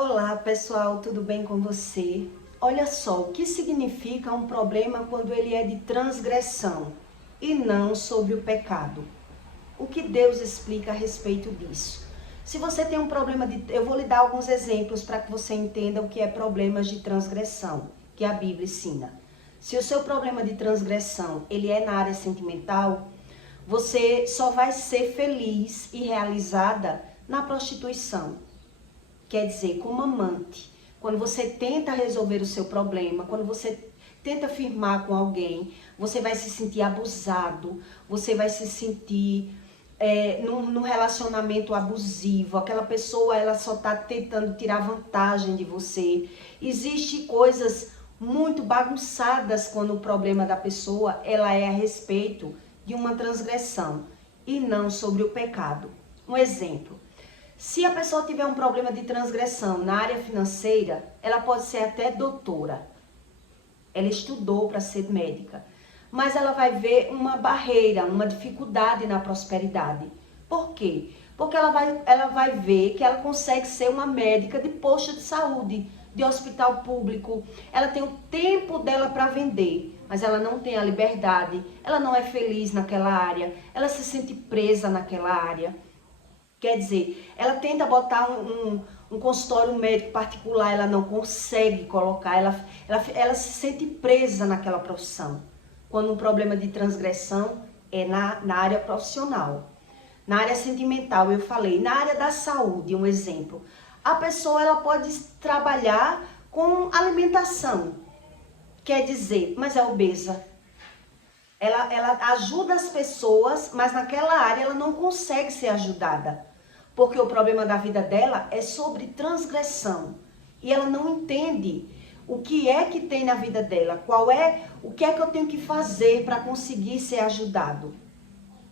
Olá pessoal, tudo bem com você? Olha só, o que significa um problema quando ele é de transgressão e não sobre o pecado? O que Deus explica a respeito disso? Se você tem um problema eu vou lhe dar alguns exemplos para que você entenda o que é problemas de transgressão, que a Bíblia ensina. Se o seu problema de transgressão, ele é na área sentimental, você só vai ser feliz e realizada na prostituição. Quer dizer, como amante, quando você tenta resolver o seu problema, quando você tenta firmar com alguém, você vai se sentir abusado, você vai se sentir num relacionamento abusivo, aquela pessoa ela só está tentando tirar vantagem de você. Existem coisas muito bagunçadas quando o problema da pessoa ela é a respeito de uma transgressão e não sobre o pecado. Um exemplo. Se a pessoa tiver um problema de transgressão na área financeira, ela pode ser até doutora. Ela estudou para ser médica. Mas ela vai ver uma barreira, uma dificuldade na prosperidade. Por quê? Porque ela vai ver que ela consegue ser uma médica de posto de saúde, de hospital público. Ela tem o tempo dela para vender, mas ela não tem a liberdade. Ela não é feliz naquela área. Ela se sente presa naquela área. Quer dizer, ela tenta botar um consultório médico particular, ela não consegue colocar, ela se sente presa naquela profissão. Quando um problema de transgressão é na área profissional. Na área sentimental, eu falei, na área da saúde, um exemplo. A pessoa ela pode trabalhar com alimentação, quer dizer, mas é obesa. Ela ajuda as pessoas, mas naquela área ela não consegue ser ajudada. Porque o problema da vida dela é sobre transgressão. E ela não entende o que é que tem na vida dela. O que é que eu tenho que fazer para conseguir ser ajudado.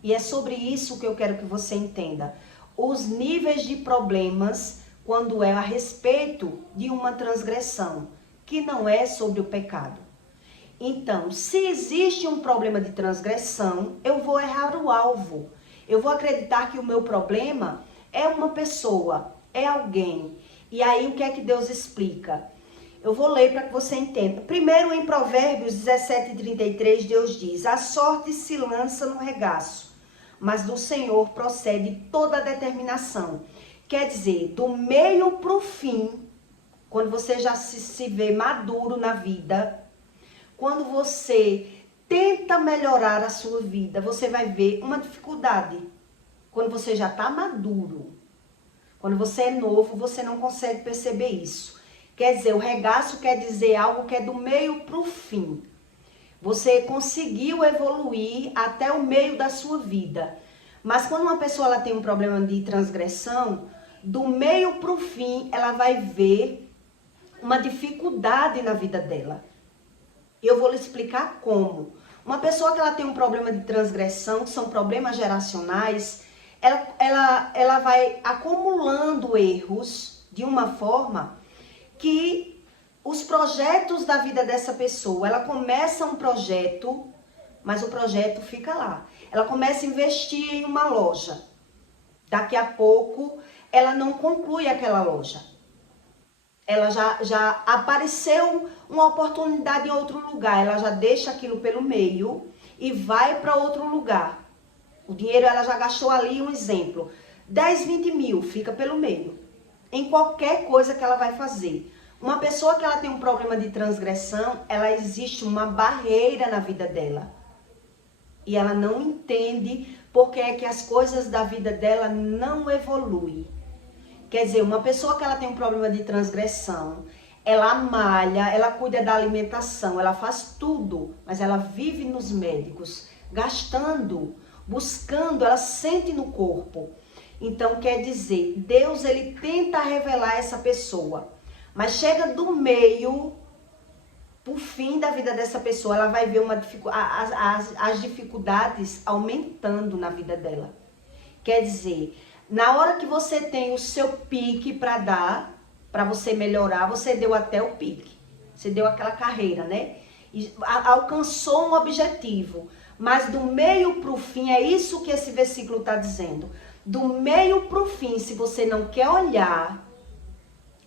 E é sobre isso que eu quero que você entenda. Os níveis de problemas quando é a respeito de uma transgressão, que não é sobre o pecado. Então, se existe um problema de transgressão, eu vou errar o alvo. Eu vou acreditar que o meu problema é uma pessoa, é alguém. E aí, o que é que Deus explica? Eu vou ler para que você entenda. Primeiro, em Provérbios 17:33, Deus diz: a sorte se lança no regaço, mas do Senhor procede toda a determinação. Quer dizer, do meio para o fim, quando você já se vê maduro na vida, quando você tenta melhorar a sua vida, você vai ver uma dificuldade. Quando você já está maduro, quando você é novo, você não consegue perceber isso. Quer dizer, o regaço quer dizer algo que é do meio para o fim. Você conseguiu evoluir até o meio da sua vida. Mas quando uma pessoa ela tem um problema de transgressão, do meio para o fim, ela vai ver uma dificuldade na vida dela. Eu vou lhe explicar como. Uma pessoa que ela tem um problema de transgressão, que são problemas geracionais, ela vai acumulando erros de uma forma que os projetos da vida dessa pessoa, ela começa um projeto, mas o projeto fica lá. Ela começa a investir em uma loja. Daqui a pouco, ela não conclui aquela loja. Ela já apareceu uma oportunidade em outro lugar, ela já deixa aquilo pelo meio e vai para outro lugar. O dinheiro ela já gastou ali, um exemplo, 10, 20 mil, fica pelo meio. Em qualquer coisa que ela vai fazer. Uma pessoa que ela tem um problema de transgressão, ela existe uma barreira na vida dela. E ela não entende porque é que as coisas da vida dela não evoluem. Quer dizer, uma pessoa que ela tem um problema de transgressão, ela malha, ela cuida da alimentação, ela faz tudo, mas ela vive nos médicos, gastando, buscando, ela sente no corpo. Então, quer dizer, Deus ele tenta revelar essa pessoa, mas chega do meio, pro fim da vida dessa pessoa, ela vai ver as dificuldades aumentando na vida dela. Quer dizer, na hora que você tem o seu pique para dar, para você melhorar, você deu até o pique. Você deu aquela carreira, né? E alcançou um objetivo. Mas do meio para o fim, é isso que esse versículo está dizendo. Do meio para o fim, se você não quer olhar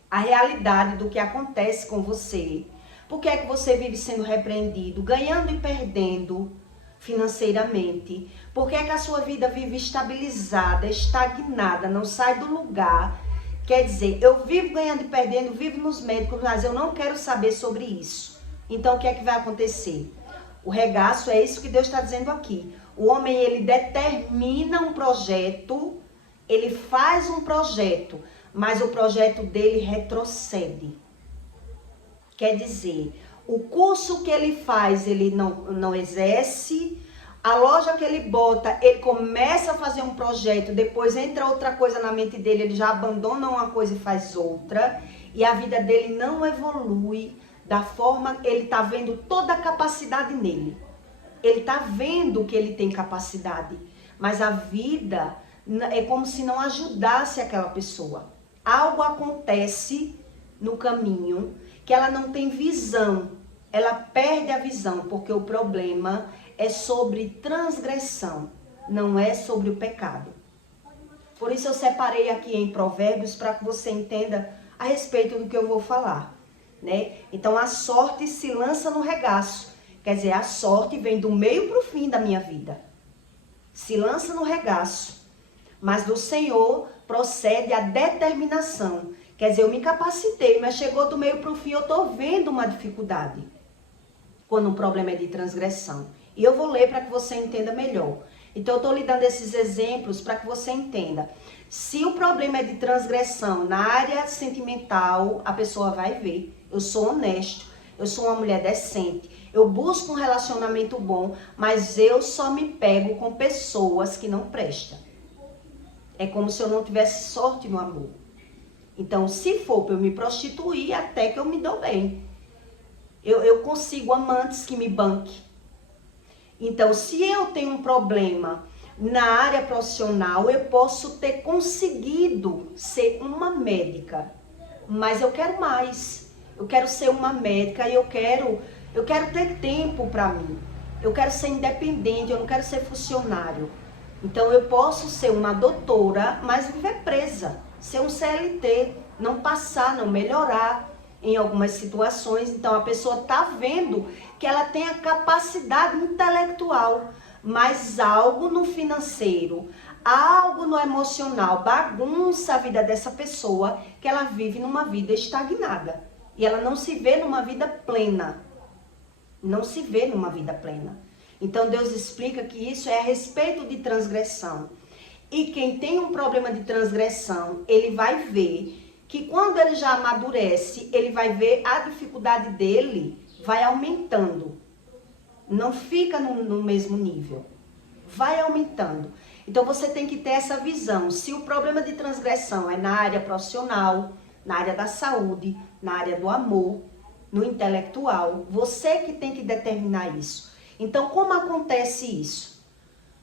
a realidade do que acontece com você. Por que é que você vive sendo repreendido, ganhando e perdendo financeiramente? Por que é que a sua vida vive estabilizada, estagnada, não sai do lugar? Quer dizer, eu vivo ganhando e perdendo, vivo nos médicos, mas eu não quero saber sobre isso. Então, o que é que vai acontecer? O regaço é isso que Deus está dizendo aqui. O homem, ele determina um projeto, ele faz um projeto, mas o projeto dele retrocede. Quer dizer, o curso que ele faz, ele não exerce. A loja que ele bota, ele começa a fazer um projeto, depois entra outra coisa na mente dele, ele já abandona uma coisa e faz outra. E a vida dele não evolui da forma, ele está vendo toda a capacidade nele. Ele está vendo que ele tem capacidade, mas a vida é como se não ajudasse aquela pessoa. Algo acontece no caminho que ela não tem visão, ela perde a visão, porque o problema é sobre transgressão, não é sobre o pecado. Por isso eu separei aqui em Provérbios para que você entenda a respeito do que eu vou falar, né? Então a sorte se lança no regaço, quer dizer, a sorte vem do meio para o fim da minha vida, se lança no regaço, mas do Senhor procede a determinação. Quer dizer, eu me capacitei, mas chegou do meio para o fim, eu estou vendo uma dificuldade. Quando um problema é de transgressão. E eu vou ler para que você entenda melhor. Então, eu estou lhe dando esses exemplos para que você entenda. Se o problema é de transgressão na área sentimental, a pessoa vai ver. Eu sou honesto, eu sou uma mulher decente, eu busco um relacionamento bom, mas eu só me pego com pessoas que não prestam. É como se eu não tivesse sorte no amor. Então, se for para eu me prostituir, até que eu me dou bem. Eu consigo amantes que me banquem. Então, se eu tenho um problema na área profissional, eu posso ter conseguido ser uma médica. Mas eu quero mais. Eu quero ser uma médica e eu quero ter tempo para mim. Eu quero ser independente, eu não quero ser funcionário. Então, eu posso ser uma doutora, mas viver presa. Ser um CLT, não passar, não melhorar em algumas situações. Então, a pessoa está vendo que ela tem a capacidade intelectual, mas algo no financeiro, algo no emocional bagunça a vida dessa pessoa, que ela vive numa vida estagnada. E ela não se vê numa vida plena. Não se vê numa vida plena. Então, Deus explica que isso é a respeito de transgressão. E quem tem um problema de transgressão, ele vai ver que quando ele já amadurece, ele vai ver a dificuldade dele vai aumentando. Não fica no mesmo nível. Vai aumentando. Então você tem que ter essa visão. Se o problema de transgressão é na área profissional, na área da saúde, na área do amor, no intelectual, você que tem que determinar isso. Então, como acontece isso?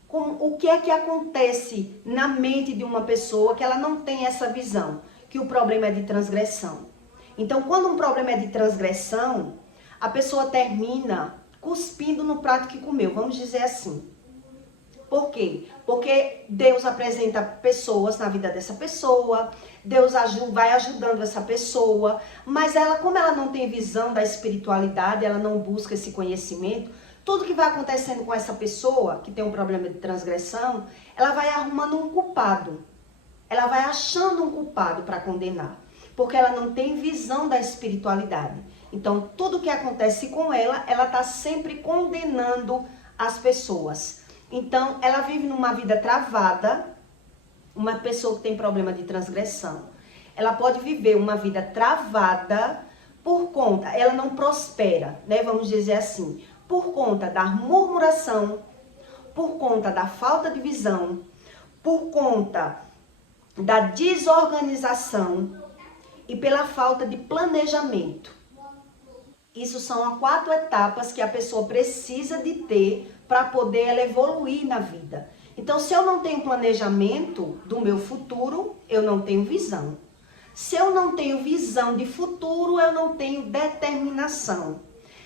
O que é que acontece na mente de uma pessoa que ela não tem essa visão? Que o problema é de transgressão. Então, quando um problema é de transgressão, a pessoa termina cuspindo no prato que comeu, vamos dizer assim. Por quê? Porque Deus apresenta pessoas na vida dessa pessoa, Deus vai ajudando essa pessoa, mas ela, como ela não tem visão da espiritualidade, ela não busca esse conhecimento, tudo que vai acontecendo com essa pessoa que tem um problema de transgressão, ela vai arrumando um culpado. Ela vai achando um culpado para condenar, porque ela não tem visão da espiritualidade. Então, tudo que acontece com ela está sempre condenando as pessoas. Então, ela vive numa vida travada, uma pessoa que tem problema de transgressão. Ela pode viver uma vida travada por conta, ela não prospera, né? Vamos dizer assim, por conta da murmuração, por conta da falta de visão, por conta da desorganização e pela falta de planejamento. Isso são as 4 etapas que a pessoa precisa de ter para poder ela evoluir na vida. Então, se eu não tenho planejamento do meu futuro, eu não tenho visão. Se eu não tenho visão de futuro, eu não tenho determinação.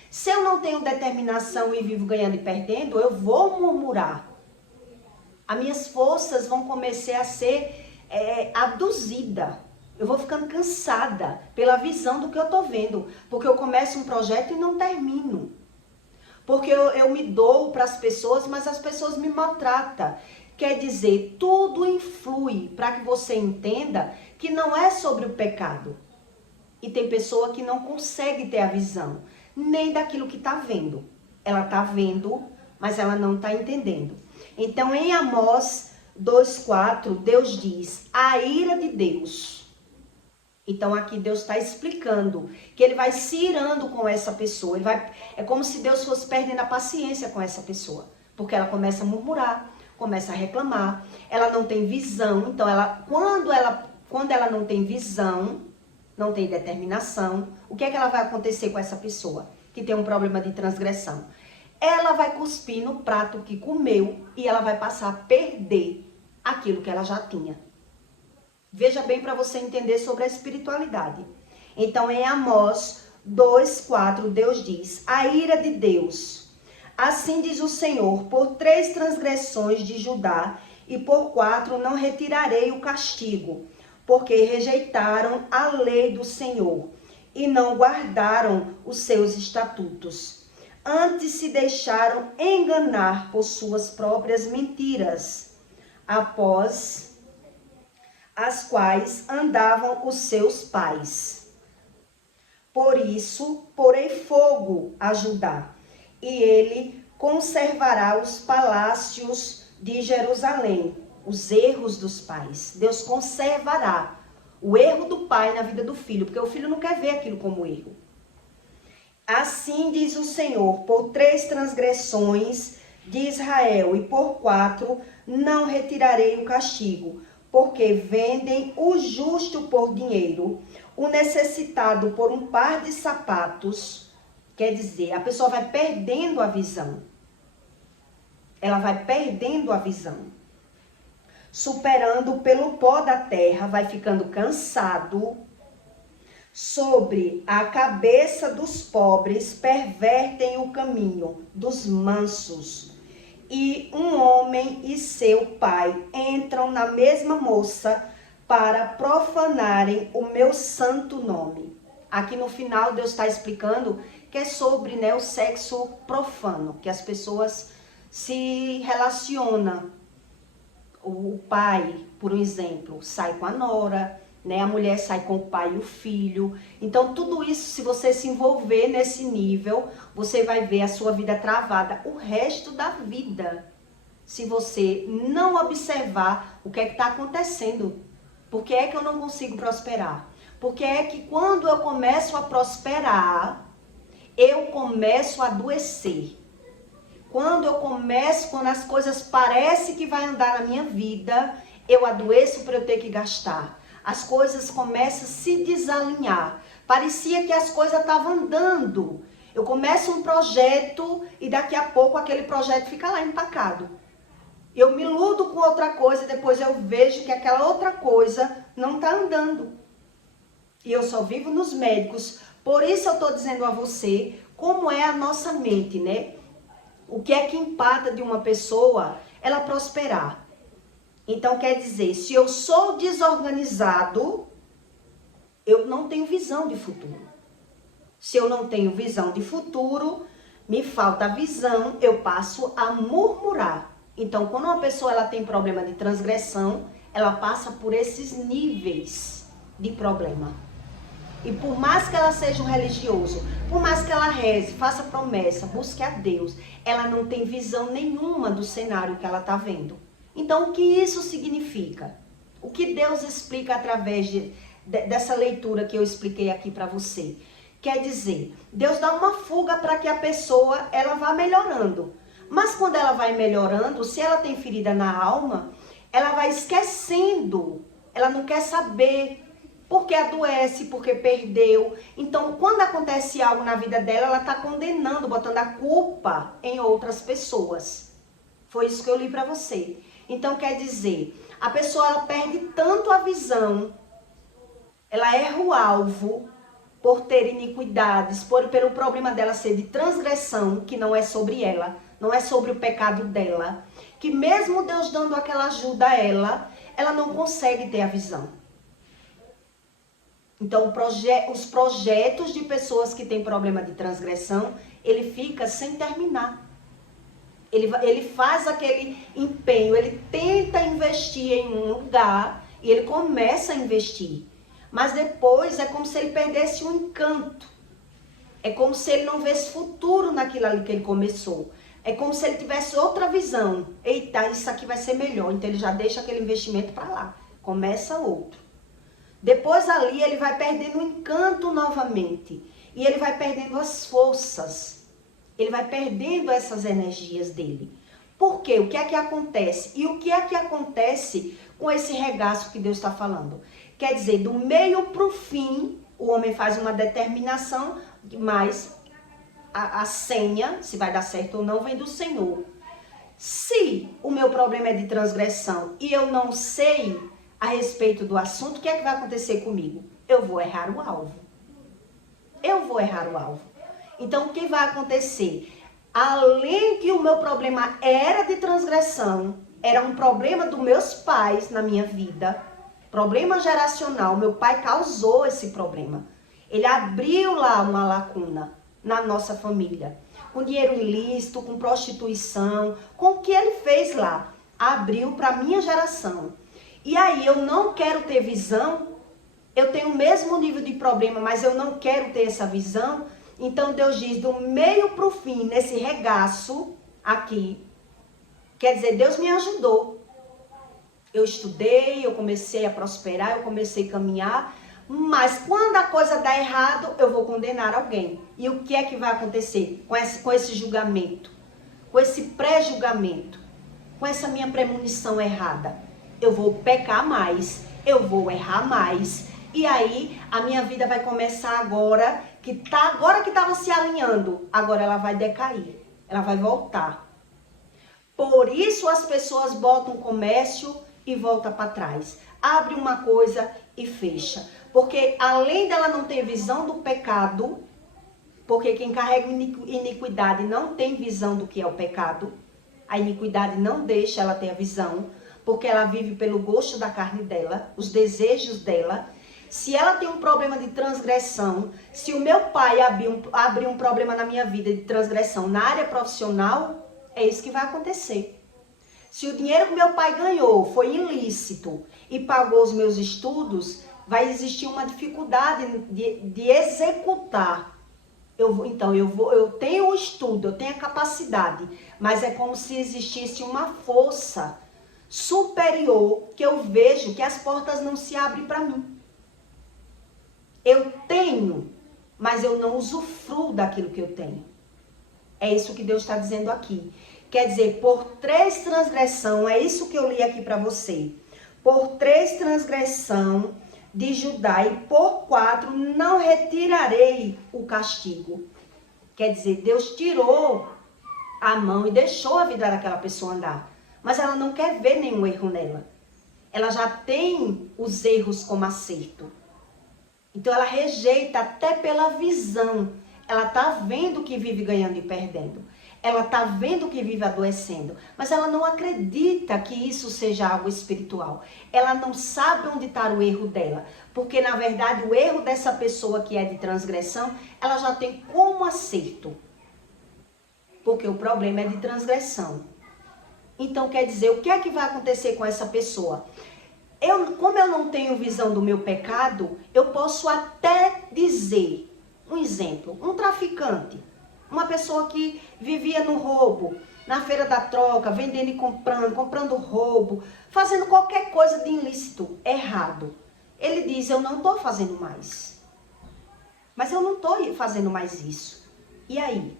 Se eu não tenho determinação e vivo ganhando e perdendo, eu vou murmurar. As minhas forças vão começar a ser aduzidas. Eu vou ficando cansada pela visão do que eu tô vendo. Porque eu começo um projeto e não termino. Porque eu me dou para as pessoas, mas as pessoas me maltratam. Quer dizer, tudo influi para que você entenda que não é sobre o pecado. E tem pessoa que não consegue ter a visão, nem daquilo que está vendo. Ela está vendo, mas ela não está entendendo. Então, em Amós 2,4, Deus diz, a ira de Deus. Então, aqui Deus está explicando que ele vai se irando com essa pessoa. É como se Deus fosse perdendo a paciência com essa pessoa. Porque ela começa a murmurar, começa a reclamar, ela não tem visão. Então, quando ela não tem visão, não tem determinação, o que é que ela vai acontecer com essa pessoa que tem um problema de transgressão? Ela vai cuspir no prato que comeu e ela vai passar a perder aquilo que ela já tinha. Veja bem para você entender sobre a espiritualidade. Então, em Amós 2,4, Deus diz, a ira de Deus, assim diz o Senhor, por 3 transgressões de Judá e por 4 não retirarei o castigo, porque rejeitaram a lei do Senhor e não guardaram os seus estatutos. Antes se deixaram enganar por suas próprias mentiras, após as quais andavam os seus pais. Por isso, porei fogo a Judá, e ele conservará os palácios de Jerusalém, os erros dos pais. Deus conservará o erro do pai na vida do filho, porque o filho não quer ver aquilo como erro. Assim diz o Senhor, por 3 transgressões de Israel e por 4 não retirarei o castigo, porque vendem o justo por dinheiro, o necessitado por um par de sapatos. Quer dizer, a pessoa vai perdendo a visão. Ela vai perdendo a visão. Superando pelo pó da terra, vai ficando cansado. Sobre a cabeça dos pobres pervertem o caminho dos mansos. E um homem e seu pai entram na mesma moça para profanarem o meu santo nome. Aqui no final Deus está explicando que é sobre, né, o sexo profano, que as pessoas se relacionam. O pai, por exemplo, sai com a nora, né? A mulher sai com o pai e o filho. Então, tudo isso, se você se envolver nesse nível, você vai ver a sua vida travada o resto da vida. Se você não observar o que é que está acontecendo. Por que é que eu não consigo prosperar? Porque é que quando eu começo a prosperar, eu começo a adoecer. Quando as coisas parecem que vai andar na minha vida, eu adoeço para eu ter que gastar. As coisas começam a se desalinhar. Parecia que as coisas estavam andando. Eu começo um projeto e daqui a pouco aquele projeto fica lá empacado. Eu me iludo com outra coisa e depois eu vejo que aquela outra coisa não está andando. E eu só vivo nos médicos. Por isso eu estou dizendo a você como é a nossa mente, né? O que é que empata de uma pessoa ela prosperar? Então, quer dizer, se eu sou desorganizado, eu não tenho visão de futuro. Se eu não tenho visão de futuro, me falta visão, eu passo a murmurar. Então, quando uma pessoa ela tem problema de transgressão, ela passa por esses níveis de problema. E por mais que ela seja um religioso, por mais que ela reze, faça promessa, busque a Deus, ela não tem visão nenhuma do cenário que ela está vendo. Então, o que isso significa? O que Deus explica através dessa leitura que eu expliquei aqui para você? Quer dizer, Deus dá uma fuga para que a pessoa ela vá melhorando. Mas quando ela vai melhorando, se ela tem ferida na alma, ela vai esquecendo, ela não quer saber. Porque adoece, porque perdeu. Então, quando acontece algo na vida dela, ela está condenando, botando a culpa em outras pessoas. Foi isso que eu li para você. Então, quer dizer, a pessoa ela perde tanto a visão, ela erra o alvo por ter iniquidades, pelo problema dela ser de transgressão, que não é sobre ela, não é sobre o pecado dela, que mesmo Deus dando aquela ajuda a ela, ela não consegue ter a visão. Então, os projetos de pessoas que têm problema de transgressão, ele fica sem terminar. Ele faz aquele empenho, ele tenta investir em um lugar e ele começa a investir. Mas depois é como se ele perdesse o encanto. É como se ele não visse futuro naquilo ali que ele começou. É como se ele tivesse outra visão. Eita, isso aqui vai ser melhor. Então ele já deixa aquele investimento para lá. Começa outro. Depois ali ele vai perdendo o encanto novamente. E ele vai perdendo as forças. Ele vai perdendo essas energias dele. Por quê? O que é que acontece? E o que é que acontece com esse regaço que Deus está falando? Quer dizer, do meio para o fim, o homem faz uma determinação, mas a senha, se vai dar certo ou não, vem do Senhor. Se o meu problema é de transgressão e eu não sei a respeito do assunto, o que é que vai acontecer comigo? Eu vou errar o alvo. Eu vou errar o alvo. Então, o que vai acontecer? Além que o meu problema era de transgressão, era um problema dos meus pais na minha vida, problema geracional, meu pai causou esse problema. Ele abriu lá uma lacuna na nossa família, com dinheiro ilícito, com prostituição, com o que ele fez lá, abriu para a minha geração. E aí eu não quero ter visão, eu tenho o mesmo nível de problema, mas eu não quero ter essa visão. Então Deus diz, do meio para o fim, nesse regaço aqui, quer dizer, Deus me ajudou. Eu estudei, eu comecei a prosperar, eu comecei a caminhar, mas quando a coisa dá errado, eu vou condenar alguém. E o que é que vai acontecer com esse julgamento? Com esse pré-julgamento? Com essa minha premonição errada? Eu vou pecar mais, eu vou errar mais. E aí, a minha vida vai começar agora que estava se alinhando, agora ela vai decair, ela vai voltar. Por isso as pessoas botam comércio e volta para trás. Abre uma coisa e fecha. Porque além dela não ter visão do pecado, porque quem carrega iniquidade não tem visão do que é o pecado, a iniquidade não deixa ela ter a visão, porque ela vive pelo gosto da carne dela, os desejos dela. Se ela tem um problema de transgressão, se o meu pai abrir um problema na minha vida de transgressão na área profissional, é isso que vai acontecer. Se o dinheiro que meu pai ganhou foi ilícito e pagou os meus estudos, vai existir uma dificuldade de executar. Eu tenho o estudo, eu tenho a capacidade, mas é como se existisse uma força superior que eu vejo que as portas não se abrem para mim. Eu tenho, mas eu não usufruo daquilo que eu tenho. É isso que Deus está dizendo aqui. Quer dizer, por 3 transgressão, é isso que eu li aqui para você. Por 3 transgressão de Judá e por 4 não retirarei o castigo. Quer dizer, Deus tirou a mão e deixou a vida daquela pessoa andar. Mas ela não quer ver nenhum erro nela. Ela já tem os erros como acerto. Então ela rejeita até pela visão. Ela está vendo que vive ganhando e perdendo. Ela está vendo que vive adoecendo. Mas ela não acredita que isso seja algo espiritual. Ela não sabe onde está o erro dela. Porque na verdade o erro dessa pessoa que é de transgressão, ela já tem como acerto. Porque o problema é de transgressão. Então quer dizer, o que é que vai acontecer com essa pessoa? Como eu não tenho visão do meu pecado, eu posso até dizer, um exemplo, um traficante, uma pessoa que vivia no roubo, na feira da troca, vendendo e comprando roubo, fazendo qualquer coisa de ilícito, errado. Ele diz, eu não estou fazendo mais. Mas eu não estou fazendo mais isso. E aí?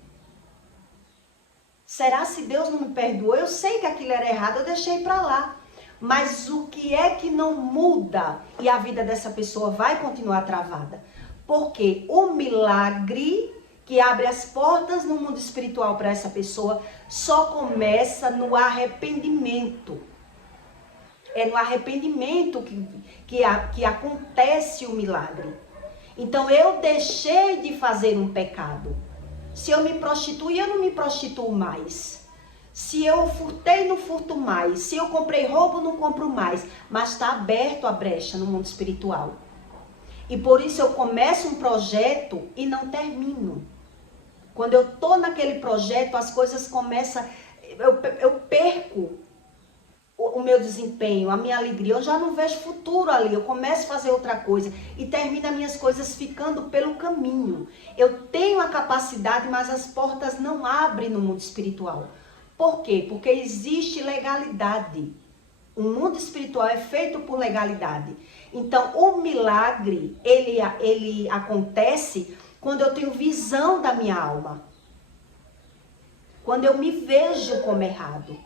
Será se Deus não me perdoou? Eu sei que aquilo era errado, eu deixei para lá. Mas o que é que não muda e a vida dessa pessoa vai continuar travada? Porque o milagre que abre as portas no mundo espiritual para essa pessoa só começa no arrependimento. É no arrependimento que acontece o milagre. Então eu deixei de fazer um pecado. Se eu me prostituí, eu não me prostituo mais. Se eu furtei, não furto mais. Se eu comprei roubo, não compro mais. Mas está aberto a brecha no mundo espiritual. E por isso eu começo um projeto e não termino. Quando eu tô naquele projeto, as coisas começam, eu perco o meu desempenho, a minha alegria. Eu já não vejo futuro ali, eu começo a fazer outra coisa e termino as minhas coisas ficando pelo caminho. Eu tenho a capacidade, mas as portas não abrem no mundo espiritual. Por quê? Porque existe legalidade. O mundo espiritual é feito por legalidade. Então, o milagre, ele acontece quando eu tenho visão da minha alma. Quando eu me vejo como errado.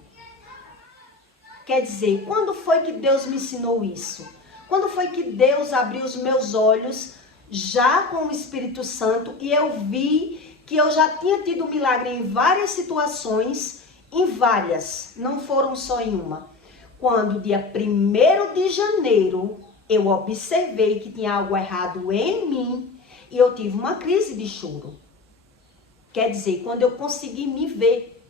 Quer dizer, quando foi que Deus me ensinou isso? Quando foi que Deus abriu os meus olhos, já com o Espírito Santo, e eu vi que eu já tinha tido milagre em várias situações, em várias, não foram só em uma. Quando dia 1º de janeiro, eu observei que tinha algo errado em mim, e eu tive uma crise de choro. Quer dizer, quando eu consegui me ver,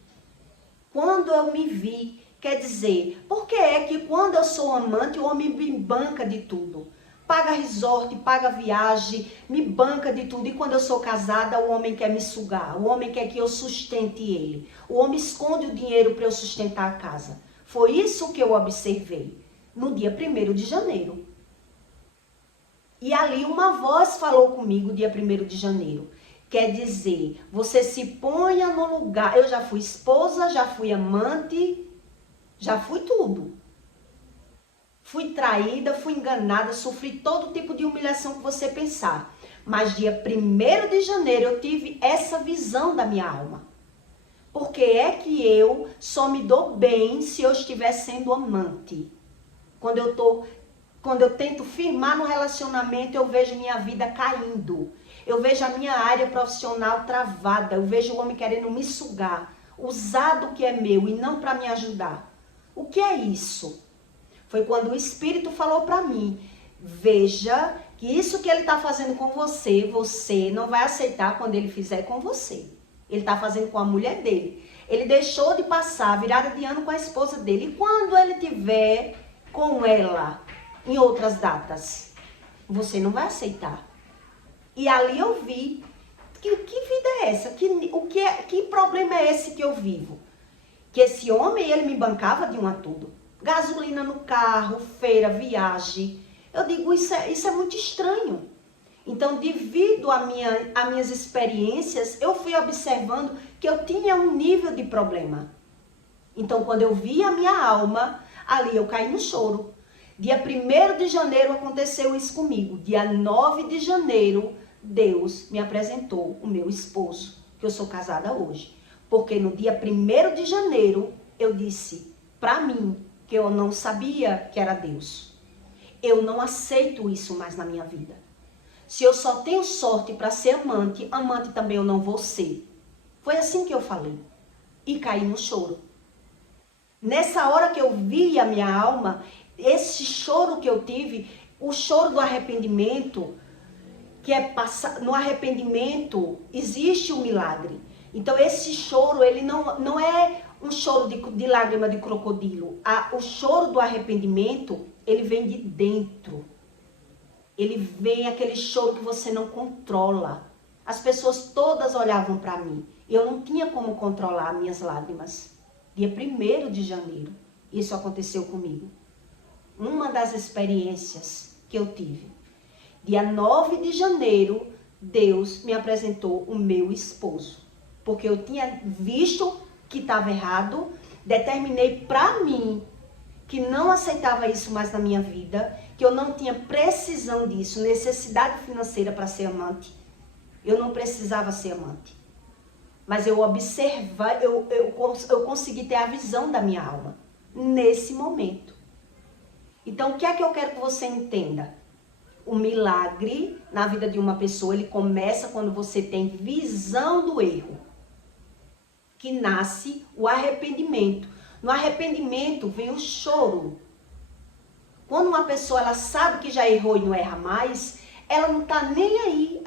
quando eu me vi, quer dizer, por que é que quando eu sou amante, o homem me banca de tudo? Paga resort, paga viagem, me banca de tudo. E quando eu sou casada, o homem quer me sugar, o homem quer que eu sustente ele. O homem esconde o dinheiro para eu sustentar a casa. Foi isso que eu observei no dia 1º de janeiro. E ali uma voz falou comigo dia 1º de janeiro. Quer dizer, você se ponha no lugar. Eu já fui esposa, já fui amante, já fui tudo. Fui traída, fui enganada, sofri todo tipo de humilhação que você pensar. Mas dia 1º de janeiro eu tive essa visão da minha alma. Porque é que eu só me dou bem se eu estiver sendo amante. Quando eu tento firmar no relacionamento, eu vejo minha vida caindo. Eu vejo a minha área profissional travada. Eu vejo o homem querendo me sugar. Usar do que é meu e não para me ajudar. O que é isso? Foi quando o Espírito falou para mim. Veja que isso que ele está fazendo com você, você não vai aceitar quando ele fizer com você. Ele está fazendo com a mulher dele. Ele deixou de passar a virada de ano com a esposa dele. E quando ele tiver com ela em outras datas, você não vai aceitar. E ali eu vi, que vida é essa? Que problema é esse que eu vivo? Que esse homem, ele me bancava de um a tudo. Gasolina no carro, feira, viagem. Eu digo, isso é muito estranho. Então, devido às minhas experiências, eu fui observando que eu tinha um nível de problema. Então, quando eu vi a minha alma, ali eu caí no choro. Dia 1º de janeiro aconteceu isso comigo. Dia 9 de janeiro, Deus me apresentou o meu esposo, que eu sou casada hoje. Porque no dia 1º de janeiro, eu disse para mim que eu não sabia que era Deus. Eu não aceito isso mais na minha vida. Se eu só tenho sorte para ser amante, amante também eu não vou ser. Foi assim que eu falei. E caí no choro. Nessa hora que eu vi a minha alma, esse choro que eu tive, o choro do arrependimento, que é passar, no arrependimento existe um milagre. Então esse choro, ele não é um choro de lágrima de crocodilo. O choro do arrependimento, ele vem de dentro. Ele vem aquele choro que você não controla. As pessoas todas olhavam para mim. Eu não tinha como controlar minhas lágrimas. Dia 1º de janeiro, isso aconteceu comigo. Uma das experiências que eu tive. Dia 9 de janeiro, Deus me apresentou o meu esposo. Porque eu tinha visto que estava errado, determinei para mim que não aceitava isso mais na minha vida, que eu não tinha precisão disso, necessidade financeira para ser amante. Eu não precisava ser amante. Mas eu observar, eu consegui ter a visão da minha alma nesse momento. Então, o que é que eu quero que você entenda? O milagre na vida de uma pessoa, ele começa quando você tem visão do erro. Que nasce o arrependimento. No arrependimento vem o choro. Quando uma pessoa ela sabe que já errou e não erra mais, ela não tá nem aí.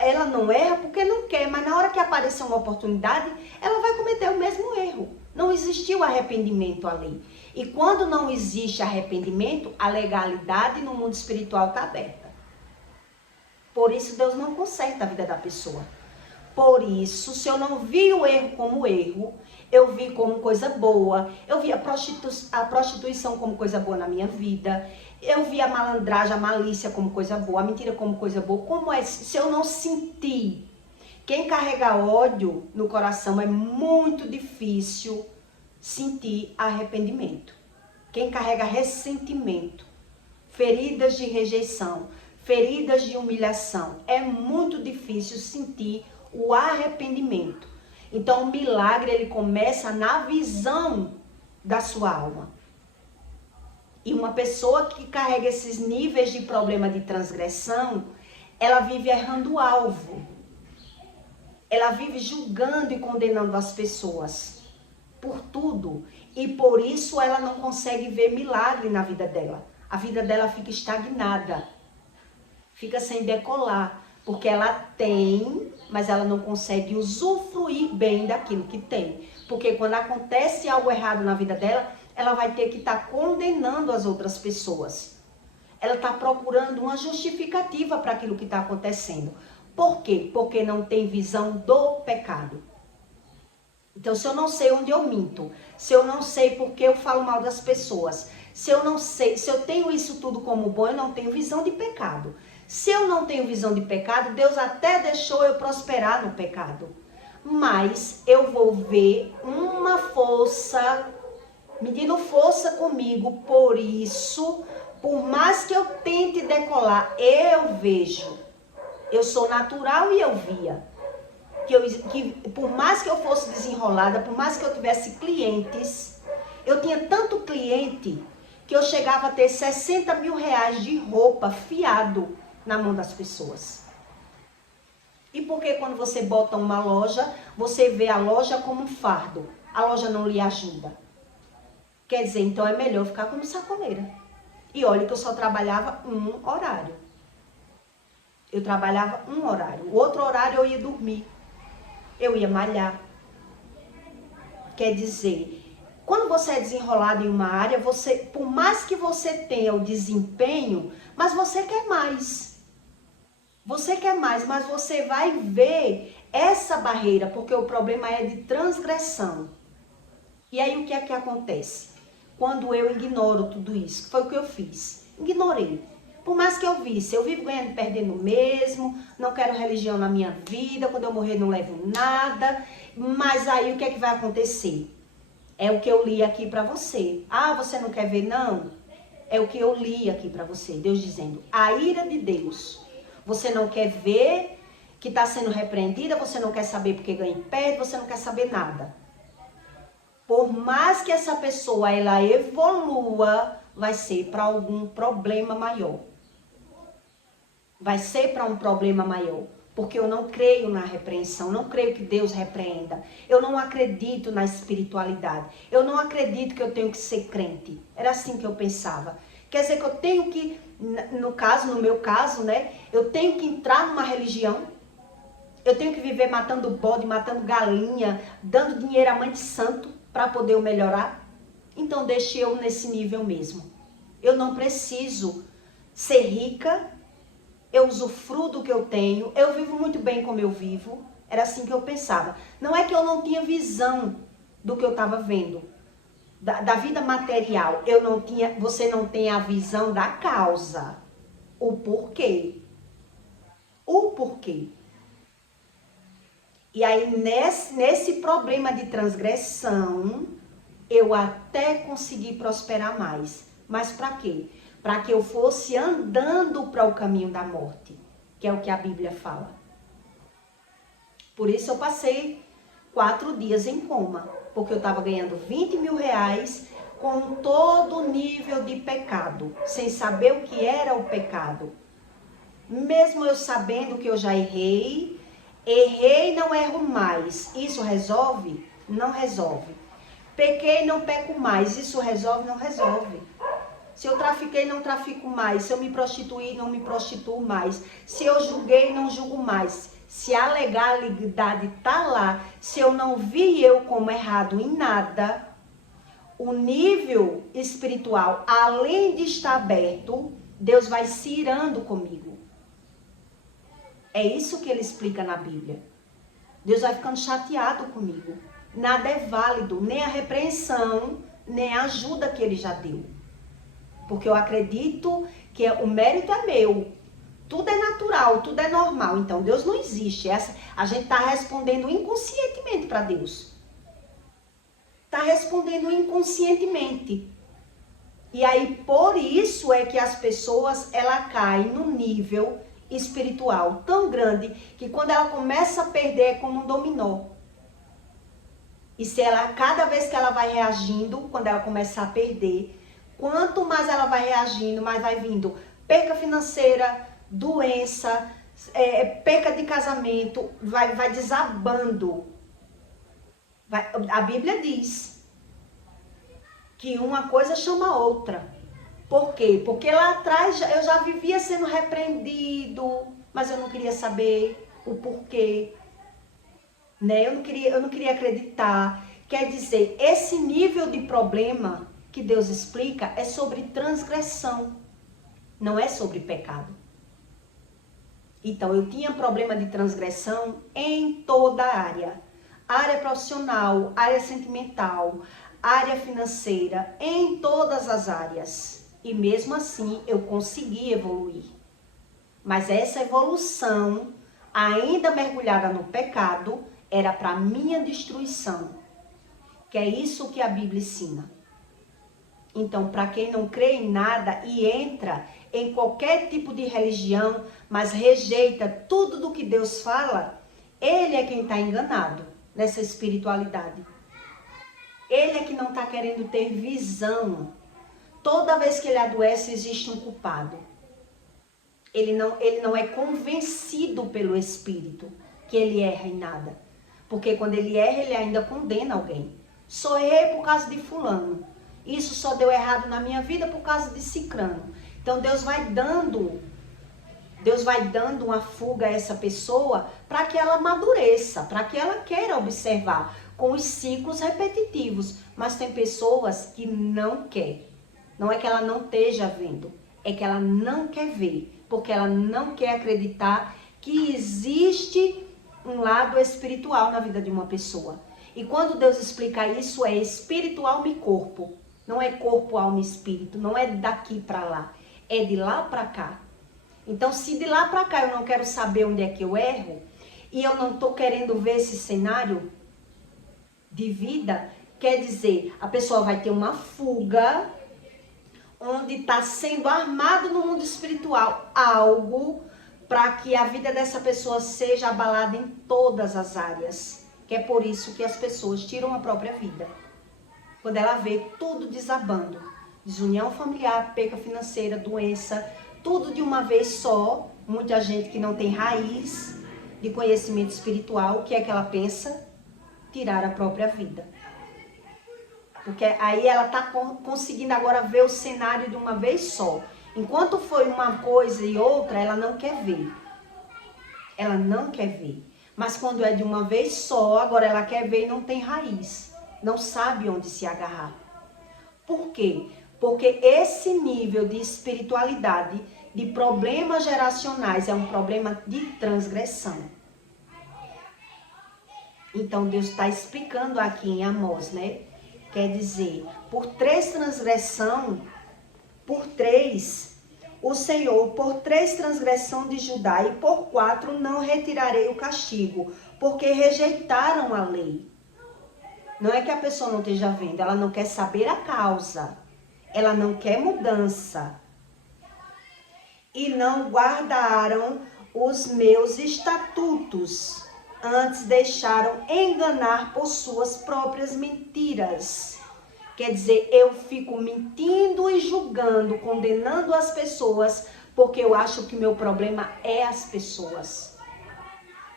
Ela não erra porque não quer, mas na hora que aparecer uma oportunidade, ela vai cometer o mesmo erro. Não existiu arrependimento ali. E quando não existe arrependimento, a legalidade no mundo espiritual está aberta. Por isso Deus não conserta a vida da pessoa. Por isso, se eu não vi o erro como erro, eu vi como coisa boa, eu vi a prostituição como coisa boa na minha vida, eu vi a malandragem, a malícia como coisa boa, a mentira como coisa boa. Como é? Se eu não sentir, quem carrega ódio no coração é muito difícil sentir arrependimento. Quem carrega ressentimento, feridas de rejeição, feridas de humilhação, é muito difícil sentir o arrependimento. Então, o milagre, ele começa na visão da sua alma. E uma pessoa que carrega esses níveis de problema de transgressão, ela vive errando o alvo. Ela vive julgando e condenando as pessoas por tudo. E por isso ela não consegue ver milagre na vida dela. A vida dela fica estagnada. Fica sem decolar. Porque ela tem, mas ela não consegue usufruir bem daquilo que tem. Porque quando acontece algo errado na vida dela, ela vai ter que estar condenando as outras pessoas. Ela está procurando uma justificativa para aquilo que está acontecendo. Por quê? Porque não tem visão do pecado. Então, se eu não sei onde eu minto, se eu não sei porque eu falo mal das pessoas, se eu não sei, se eu tenho isso tudo como bom, eu não tenho visão de pecado. Se eu não tenho visão de pecado, Deus até deixou eu prosperar no pecado. Mas eu vou ver uma força, medindo força comigo, por isso, por mais que eu tente decolar, eu vejo. Eu sou natural e eu via. Que por mais que eu fosse desenrolada, por mais que eu tivesse clientes, eu tinha tanto cliente que eu chegava a ter 60 mil reais de roupa fiado na mão das pessoas. E por que quando você bota uma loja, você vê a loja como um fardo? A loja não lhe ajuda. Quer dizer, então é melhor ficar como sacoleira. E olha que eu só trabalhava um horário. Eu trabalhava um horário. O outro horário eu ia dormir. Eu ia malhar. Quer dizer, quando você é desenrolado em uma área, você, por mais que você tenha o desempenho, mas você quer mais. Você quer mais, mas você vai ver essa barreira, porque o problema é de transgressão. E aí o que é que acontece? Quando eu ignoro tudo isso, que foi o que eu fiz. Ignorei. Por mais que eu visse, eu vivo ganhando e perdendo mesmo, não quero religião na minha vida, quando eu morrer não levo nada. Mas aí o que é que vai acontecer? É o que eu li aqui para você. Ah, você não quer ver? Não. É o que eu li aqui para você. Deus dizendo, a ira de Deus. Você não quer ver que está sendo repreendida, você não quer saber porque ganha e perde, você não quer saber nada. Por mais que essa pessoa ela evolua, vai ser para algum problema maior. Vai ser para um problema maior. Porque eu não creio na repreensão, não creio que Deus repreenda. Eu não acredito na espiritualidade. Eu não acredito que eu tenho que ser crente. Era assim que eu pensava. Quer dizer que eu tenho que, no meu caso, né? Eu tenho que entrar numa religião. Eu tenho que viver matando bode, matando galinha, dando dinheiro a mãe de santo para poder eu melhorar. Então deixe eu nesse nível mesmo. Eu não preciso ser rica. Eu usufruo do que eu tenho, eu vivo muito bem como eu vivo. Era assim que eu pensava. Não é que eu não tinha visão do que eu estava vendo, da vida material. Eu não tinha, você não tem a visão da causa, o porquê. O porquê. E aí nesse problema de transgressão, eu até consegui prosperar mais. Mas para quê? Para que eu fosse andando para o caminho da morte, que é o que a Bíblia fala. Por isso eu passei 4 dias em coma, porque eu estava ganhando 20 mil reais com todo nível de pecado, sem saber o que era o pecado. Mesmo eu sabendo que eu já errei não erro mais. Isso resolve? Não resolve. Pequei, não peco mais. Isso resolve? Não resolve. Se eu trafiquei, não trafico mais. Se eu me prostituí, não me prostituo mais. Se eu julguei, não julgo mais. Se a legalidade está lá, se eu não vi eu como errado em nada, o nível espiritual, além de estar aberto, Deus vai se irando comigo. É isso que ele explica na Bíblia. Deus vai ficando chateado comigo. Nada é válido, nem a repreensão, nem a ajuda que ele já deu. Porque eu acredito que o mérito é meu. Tudo é natural, tudo é normal. Então Deus não existe. A gente está respondendo inconscientemente para Deus. Está respondendo inconscientemente. E aí, por isso é que as pessoas, ela caem no nível espiritual tão grande que quando ela começa a perder é como um dominó. E se ela, cada vez que ela vai reagindo, quando ela começa a perder, quanto mais ela vai reagindo, mais vai vindo perca financeira, doença, perca de casamento, vai desabando. A Bíblia diz que uma coisa chama a outra. Por quê? Porque lá atrás eu já vivia sendo repreendido, mas eu não queria saber o porquê. Né? Eu não queria acreditar. Quer dizer, esse nível de problema que Deus explica é sobre transgressão, não é sobre pecado. Então, eu tinha problema de transgressão em toda a área. Área profissional, área sentimental, área financeira, em todas as áreas. E mesmo assim, eu consegui evoluir. Mas essa evolução, ainda mergulhada no pecado, era para minha destruição. Que é isso que a Bíblia ensina. Então, para quem não crê em nada e entra em qualquer tipo de religião, mas rejeita tudo do que Deus fala, ele é quem está enganado nessa espiritualidade. Ele é que não está querendo ter visão. Toda vez que ele adoece, existe um culpado. Ele não é convencido pelo Espírito que ele erra em nada. Porque quando ele erra, ele ainda condena alguém. Só errei por causa de fulano. Isso só deu errado na minha vida por causa de cicrano. Então Deus vai dando uma fuga a essa pessoa para que ela amadureça, para que ela queira observar com os ciclos repetitivos. Mas tem pessoas que não quer. Não é que ela não esteja vendo, é que ela não quer ver, porque ela não quer acreditar que existe um lado espiritual na vida de uma pessoa. E quando Deus explica isso, é espiritual e corpo. Não é corpo, alma e espírito. Não é daqui para lá. É de lá para cá. Então, se de lá para cá eu não quero saber onde é que eu erro, e eu não estou querendo ver esse cenário de vida, quer dizer, a pessoa vai ter uma fuga, onde está sendo armado no mundo espiritual algo para que a vida dessa pessoa seja abalada em todas as áreas. Que é por isso que as pessoas tiram a própria vida. Quando ela vê tudo desabando. Desunião familiar, perca financeira, doença, tudo de uma vez só. Muita gente que não tem raiz de conhecimento espiritual, o que é que ela pensa? Tirar a própria vida. Porque aí ela está conseguindo agora ver o cenário de uma vez só. Enquanto foi uma coisa e outra, ela não quer ver. Ela não quer ver. Mas quando é de uma vez só, agora ela quer ver e não tem raiz. Não sabe onde se agarrar. Por quê? Porque esse nível de espiritualidade, de problemas geracionais, é um problema de transgressão. Então Deus está explicando aqui em Amós, né? Quer dizer, por 3 transgressão, o Senhor, por 3 transgressão de Judá e por 4 não retirarei o castigo, porque rejeitaram a lei. Não é que a pessoa não esteja vendo, ela não quer saber a causa, ela não quer mudança. E não guardaram os meus estatutos, antes deixaram enganar por suas próprias mentiras. Quer dizer, eu fico mentindo e julgando, condenando as pessoas, porque eu acho que meu problema é as pessoas.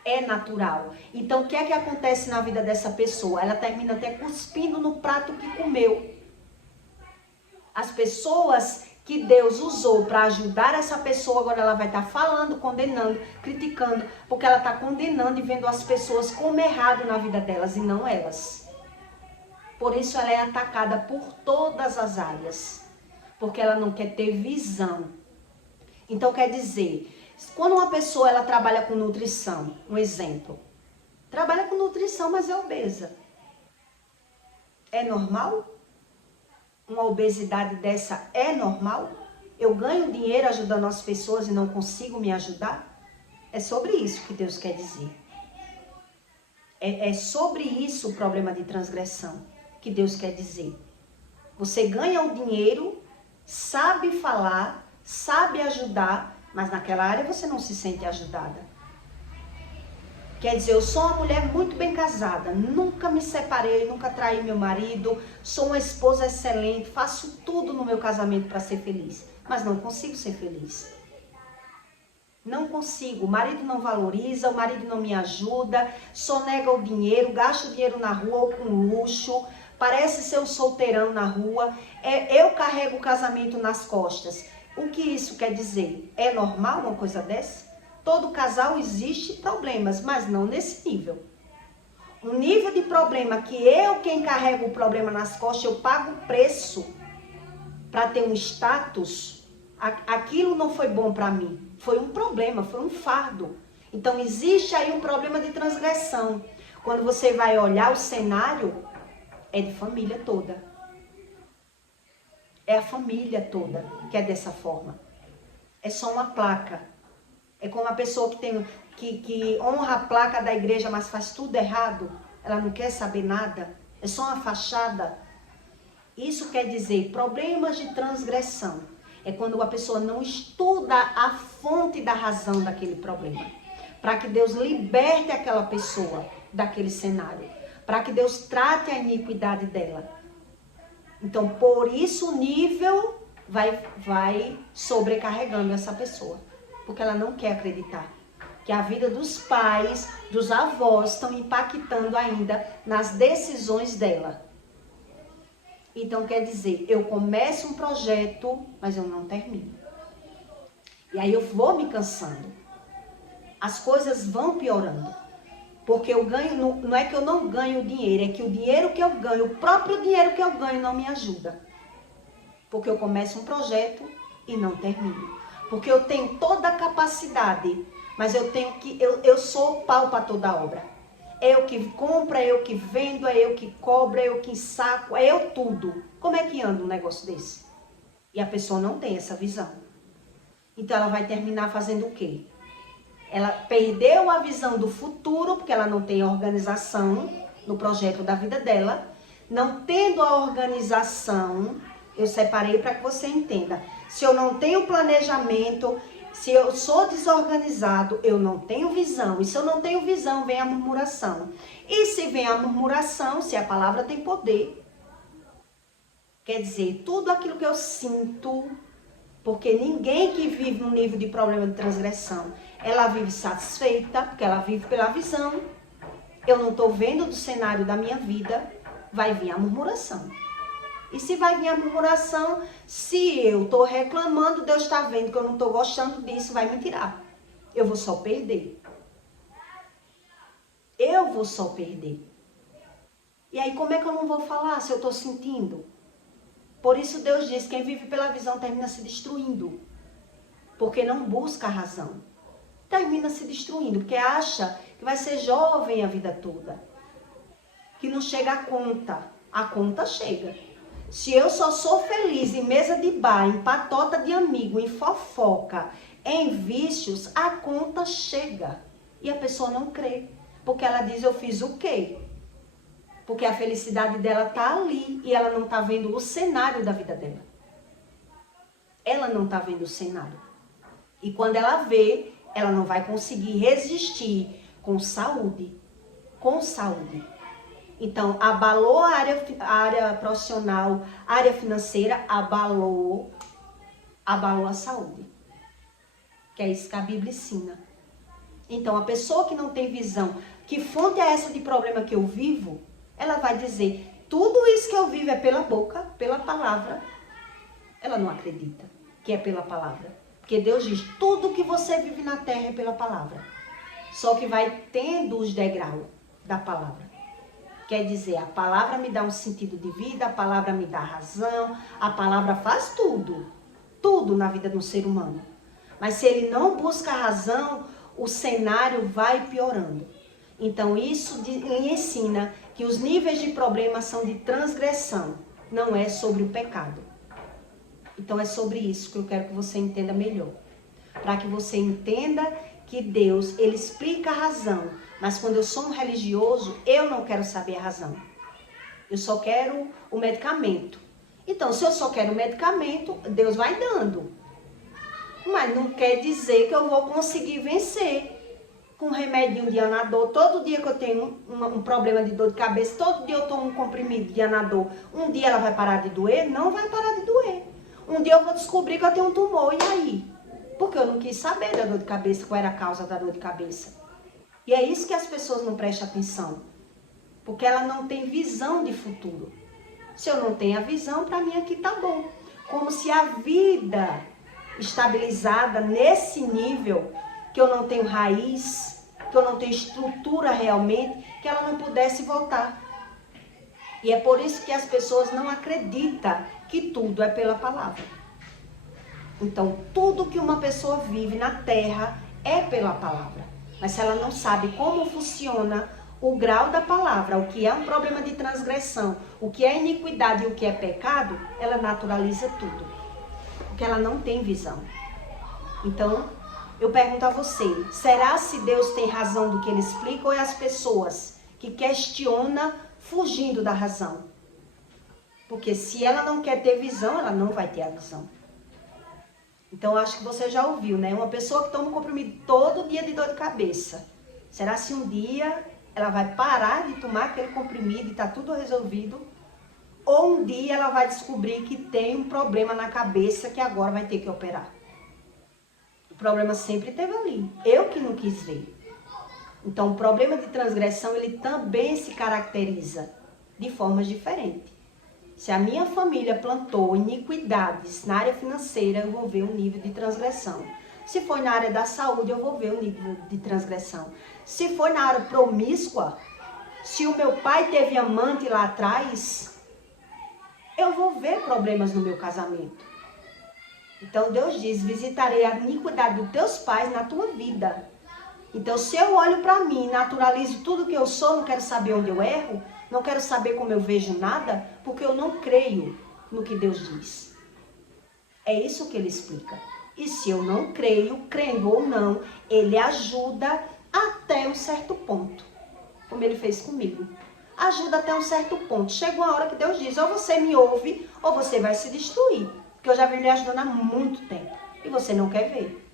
É natural. Então, o que é que acontece na vida dessa pessoa? Ela termina até cuspindo no prato que comeu. As pessoas que Deus usou para ajudar essa pessoa, agora ela vai estar falando, condenando, criticando, porque ela está condenando e vendo as pessoas como errado na vida delas e não elas. Por isso ela é atacada por todas as áreas, porque ela não quer ter visão. Então quer dizer, Quando uma pessoa ela trabalha com nutrição, um exemplo, trabalha com nutrição, mas é obesa. É normal? Uma obesidade dessa é normal? Eu ganho dinheiro ajudando as pessoas e não consigo me ajudar? É sobre isso que Deus quer dizer. É sobre isso o problema de transgressão que Deus quer dizer. Você ganha o dinheiro, sabe falar, sabe ajudar, mas naquela área você não se sente ajudada. Quer dizer, eu sou uma mulher muito bem casada, nunca me separei, nunca traí meu marido, sou uma esposa excelente, faço tudo no meu casamento para ser feliz, mas não consigo ser feliz. Não consigo, o marido não valoriza, o marido não me ajuda, sonega o dinheiro, gasta o dinheiro na rua ou com luxo, parece ser um solteirão na rua, eu carrego o casamento nas costas. O que isso quer dizer? É normal uma coisa dessa? Todo casal existe problemas, mas não nesse nível. Um nível de problema que eu, quem carrego o problema nas costas, eu pago o preço para ter um status, aquilo não foi bom para mim. Foi um problema, foi um fardo. Então existe aí um problema de transgressão. Quando você vai olhar o cenário, é de família toda. É a família toda que é dessa forma. É só uma placa. É como uma pessoa que honra a placa da igreja, mas faz tudo errado. Ela não quer saber nada. É só uma fachada. Isso quer dizer problemas de transgressão. É quando a pessoa não estuda a fonte da razão daquele problema. Para que Deus liberte aquela pessoa daquele cenário. Para que Deus trate a iniquidade dela. Então, por isso o nível vai sobrecarregando essa pessoa. Porque ela não quer acreditar que a vida dos pais, dos avós estão impactando ainda nas decisões dela. Então, quer dizer, eu começo um projeto, mas eu não termino. E aí eu vou me cansando. As coisas vão piorando. Porque eu ganho, não é que eu não ganho dinheiro, é que o dinheiro que eu ganho, o próprio dinheiro que eu ganho não me ajuda. Porque eu começo um projeto e não termino. Porque eu tenho toda a capacidade, mas eu sou o pau para toda a obra. É eu que compro, é eu que vendo, é eu que cobro, é eu que saco, é eu tudo. Como é que anda um negócio desse? E a pessoa não tem essa visão. Então ela vai terminar fazendo o quê? Ela perdeu a visão do futuro, porque ela não tem organização no projeto da vida dela. Não tendo a organização, eu separei para que você entenda. Se eu não tenho planejamento, se eu sou desorganizado, eu não tenho visão. E se eu não tenho visão, vem a murmuração. E se vem a murmuração, se a palavra tem poder, quer dizer, tudo aquilo que eu sinto, porque ninguém que vive num nível de problema de transgressão, ela vive satisfeita, porque ela vive pela visão. Eu não estou vendo do cenário da minha vida, vai vir a murmuração. E se vai vir a murmuração, se eu estou reclamando, Deus está vendo que eu não estou gostando disso, vai me tirar. Eu vou só perder. Eu vou só perder. E aí como é que eu não vou falar se eu estou sentindo? Por isso Deus diz, quem vive pela visão termina se destruindo. Porque não busca a razão. Termina se destruindo, porque acha que vai ser jovem a vida toda. Que não chega a conta. A conta chega. Se eu só sou feliz em mesa de bar, em patota de amigo, em fofoca, em vícios, a conta chega. E a pessoa não crê. Porque ela diz, eu fiz o quê? Porque a felicidade dela está ali e ela não está vendo o cenário da vida dela. Ela não está vendo o cenário. E quando ela vê, ela não vai conseguir resistir com saúde. Com saúde. Então, abalou a área profissional, a área financeira, abalou a saúde. Que é isso que a Bíblia ensina. Então, a pessoa que não tem visão, que fonte é essa de problema que eu vivo? Ela vai dizer, tudo isso que eu vivo é pela boca, pela palavra. Ela não acredita que é pela palavra. Porque Deus diz, tudo que você vive na terra é pela palavra. Só que vai tendo os degraus da palavra. Quer dizer, a palavra me dá um sentido de vida, a palavra me dá razão, a palavra faz tudo. Tudo na vida de um ser humano. Mas se ele não busca a razão, o cenário vai piorando. Então isso lhe ensina que os níveis de problema são de transgressão, não é sobre o pecado. Então é sobre isso que eu quero que você entenda melhor. Para que você entenda que Deus, ele explica a razão. Mas quando eu sou um religioso, eu não quero saber a razão. Eu só quero o medicamento. Então, se eu só quero o medicamento, Deus vai dando. Mas não quer dizer que eu vou conseguir vencer com um remedinho de Anador. Todo dia que eu tenho um problema de dor de cabeça, todo dia eu tomo um comprimido de Anador. Um dia ela vai parar de doer? Não vai parar de doer. Um dia eu vou descobrir que eu tenho um tumor, e aí? Porque eu não quis saber da dor de cabeça, qual era a causa da dor de cabeça. E é isso que as pessoas não prestam atenção. Porque ela não tem visão de futuro. Se eu não tenho a visão, para mim aqui tá bom. Como se a vida estabilizada nesse nível, que eu não tenho raiz, que eu não tenho estrutura realmente, que ela não pudesse voltar. E é por isso que as pessoas não acreditam que tudo é pela palavra. Então, tudo que uma pessoa vive na terra é pela palavra. Mas se ela não sabe como funciona o grau da palavra, o que é um problema de transgressão, o que é iniquidade e o que é pecado, ela naturaliza tudo. Porque ela não tem visão. Então, eu pergunto a você, será se Deus tem razão do que ele explica ou é as pessoas que questionam fugindo da razão? Porque se ela não quer ter visão, ela não vai ter a visão. Então, acho que você já ouviu, né? Uma pessoa que toma um comprimido todo dia de dor de cabeça. Será se um dia ela vai parar de tomar aquele comprimido e está tudo resolvido? Ou um dia ela vai descobrir que tem um problema na cabeça que agora vai ter que operar? O problema sempre esteve ali. Eu que não quis ver. Então, o problema de transgressão, ele também se caracteriza de formas diferentes. Se a minha família plantou iniquidades na área financeira, eu vou ver um nível de transgressão. Se for na área da saúde, eu vou ver um nível de transgressão. Se for na área promíscua, se o meu pai teve amante lá atrás, eu vou ver problemas no meu casamento. Então Deus diz, visitarei a iniquidade dos teus pais na tua vida. Então se eu olho para mim, naturalizo tudo que eu sou, não quero saber onde eu erro, não quero saber como eu vejo nada, porque eu não creio no que Deus diz. É isso que ele explica. E se eu não creio, crendo ou não, ele ajuda até um certo ponto. Como ele fez comigo. Ajuda até um certo ponto. Chega uma hora que Deus diz, ou você me ouve, ou você vai se destruir. Porque eu já venho lhe ajudando há muito tempo. E você não quer ver.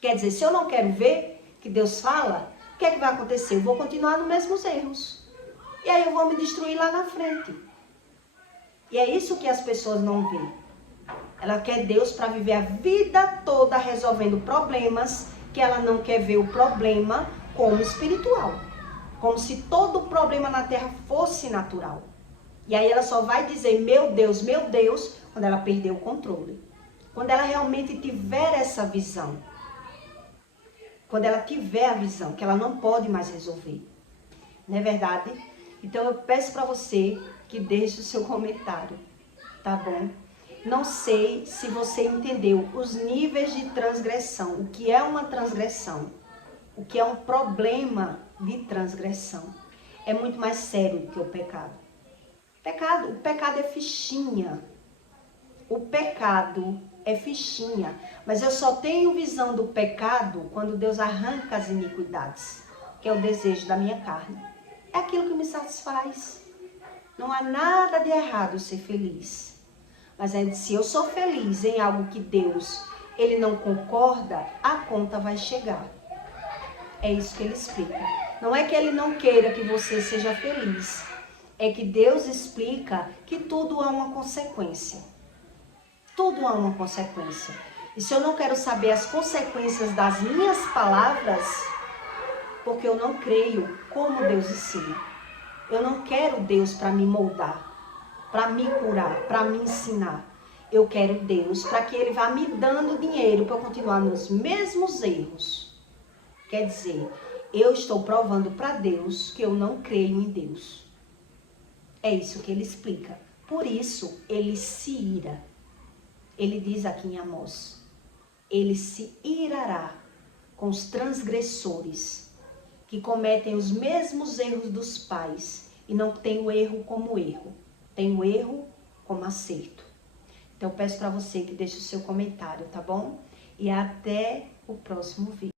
Quer dizer, se eu não quero ver que Deus fala, o que é que vai acontecer? Eu vou continuar nos mesmos erros. E aí eu vou me destruir lá na frente. E é isso que as pessoas não veem. Ela quer Deus para viver a vida toda resolvendo problemas, que ela não quer ver o problema como espiritual. Como se todo problema na terra fosse natural. E aí ela só vai dizer, meu Deus, quando ela perder o controle. Quando ela realmente tiver essa visão. Quando ela tiver a visão, que ela não pode mais resolver. Não é verdade? Então eu peço para você que deixe o seu comentário, tá bom? Não sei se você entendeu os níveis de transgressão, o que é uma transgressão, o que é um problema de transgressão. É muito mais sério do que o pecado. O pecado é fichinha. O pecado é fichinha. Mas eu só tenho visão do pecado quando Deus arranca as iniquidades, que é o desejo da minha carne. É aquilo que me satisfaz. Não há nada de errado ser feliz. Mas se eu sou feliz em algo que Deus, ele não concorda, a conta vai chegar. É isso que ele explica. Não é que ele não queira que você seja feliz. É que Deus explica que tudo há uma consequência. Tudo há uma consequência. E se eu não quero saber as consequências das minhas palavras, porque eu não creio como Deus ensina. Eu não quero Deus para me moldar, para me curar, para me ensinar. Eu quero Deus para que ele vá me dando dinheiro para eu continuar nos mesmos erros. Quer dizer, eu estou provando para Deus que eu não creio em Deus. É isso que ele explica. Por isso, ele se ira. Ele diz aqui em Amós, ele se irará com os transgressores, que cometem os mesmos erros dos pais e não tem o erro como erro, tem o erro como acerto. Então, eu peço para você que deixe o seu comentário, tá bom? E até o próximo vídeo.